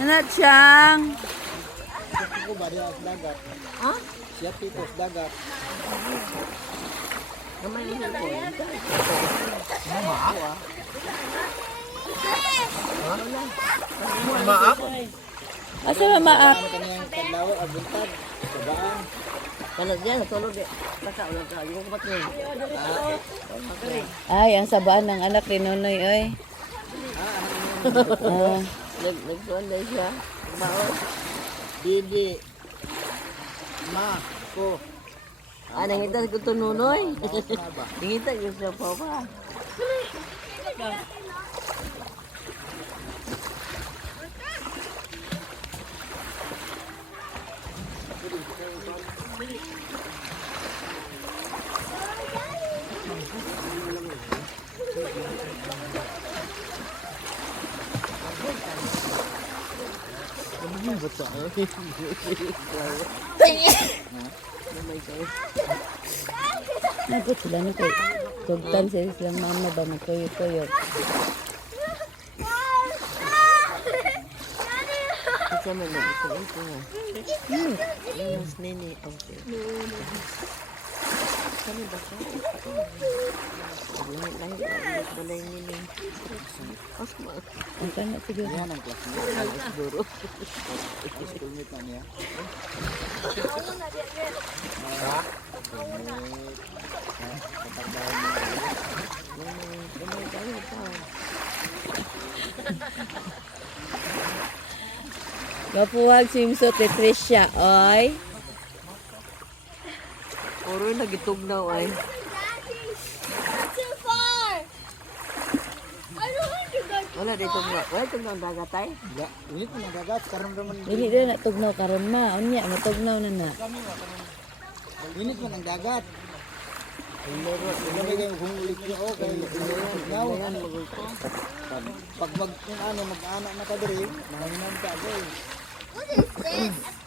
Anak siyang. Ko ba diya sa dagat? Ha? Siya pito sa dagat. Naman yung ko. Maap? Asa ba maap? Ang kaniyang kadlaw abuntad. Sabaan. Kalau dia tulog dia. Taka ulang ka. Yung kapat niya. Ay, ang sabaan ng anak ni Nonoy, oy. Ah, Nagsuan na siya. Baon. Bibi. Ma. Ko. Nangita ko to nunoy. Nangita ko siya pa pa. Ano ba ito? napot sila ni kay. Tugtan sila silang mama ba magkuyot-kuyot. Isa man na ito. Ito nga. Mas nini. Okay. Kami ba ka? Lahat. Balay nini. Asma. Ang kana siguro. Yan ang class niya. Siguro. Schoolmate na niya. Gapuhag swimsuit ni Tricia, oy. Puro nagitugnaw ay. Too far. I don't want to go. Wala dito nga. Wala tugnaw ang dagat ay. Ya, ulit mo ng dagat. Karoon naman. Dili din na tugnaw karon ma. Unya matugnaw na na. Init mo ng dagat. Ilagay kayo kung ulit nyo. Okay. Now, pag mag-anak na ka diri, nahinan ka. What is this?